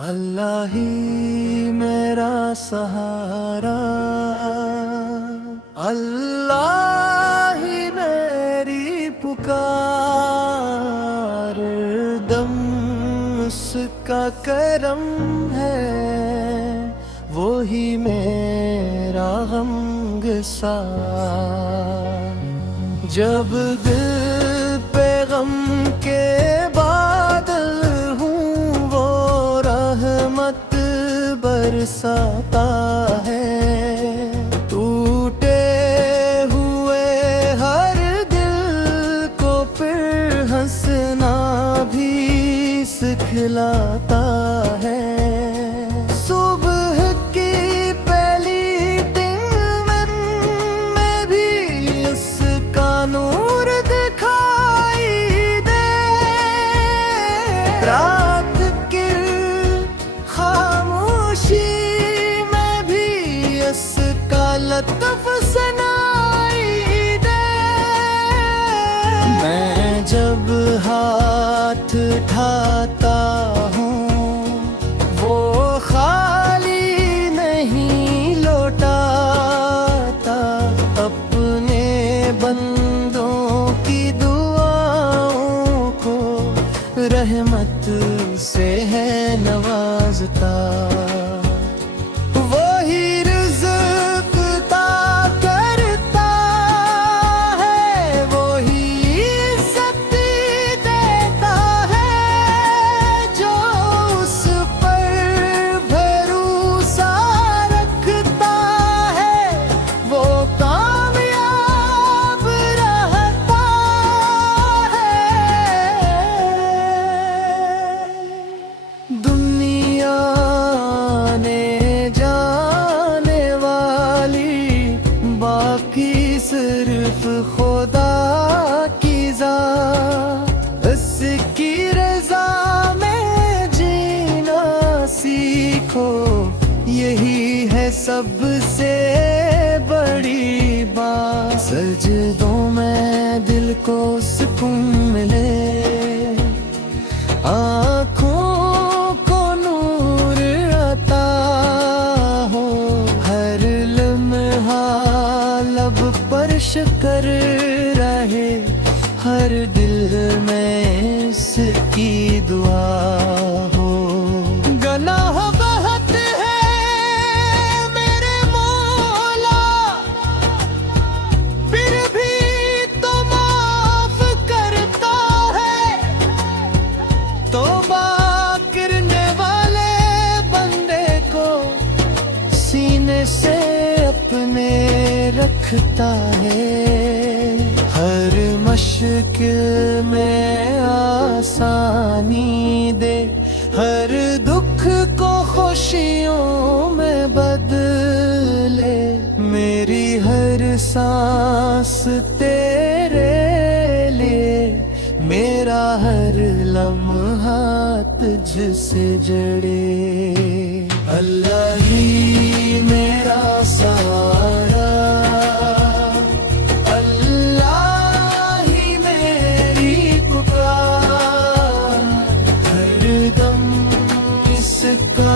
अल्लाह ही मेरा सहारा, अल्लाह ही मेरी पुकार, दम उसका करम है, वो ही मेरा गमगसार। जब दिल पे गम के बादल हूँ, वो रहमत बरसाता है। टूटे हुए हर दिल को फिर हंसना भी सिखलाता है। सुबह की पहली दिन में भी उसका नूर दिखाई दे, रात की खामोशी में भी उसका लत्फ सुनाई दे। मैं जब हाथ उठाता हूँ, वो खाली नहीं लौटाता, अपने बंदों की दुआओं को रहमत से है नवाजता। वो ही रिज़्क़ अता करता है, वो ही इज़्ज़त देता है। जो उस पर भरोसा रखता है, वो कामयाब रहता है। दुनिया ने जाने वाली, बाकी सिर्फ खुदा की ज़ात। उसकी रज़ा में जीना सीखो, यही है सबसे बड़ी बात। सजदों में दिल को सुकून मिले, आँखों को नूर अता हो, हर लम्हा लब पर शुक्र रहे, हर दिल में इसकी दुआ हो। गनाह बहुत है मेरे मौला, फिर भी तो माफ करता है। तौबा करने वाले बंदे को सीने से अपने रखता है। हर मुश्किल में आसानी दे, हर दुख को खुशियों में बदले। मेरी हर सांस तेरे लिए, मेरा हर लम्हा तुझसे जड़े। अल्लाह ही मेरा सहारा, अल्लाह ही मेरी पुकार, हर दम इसका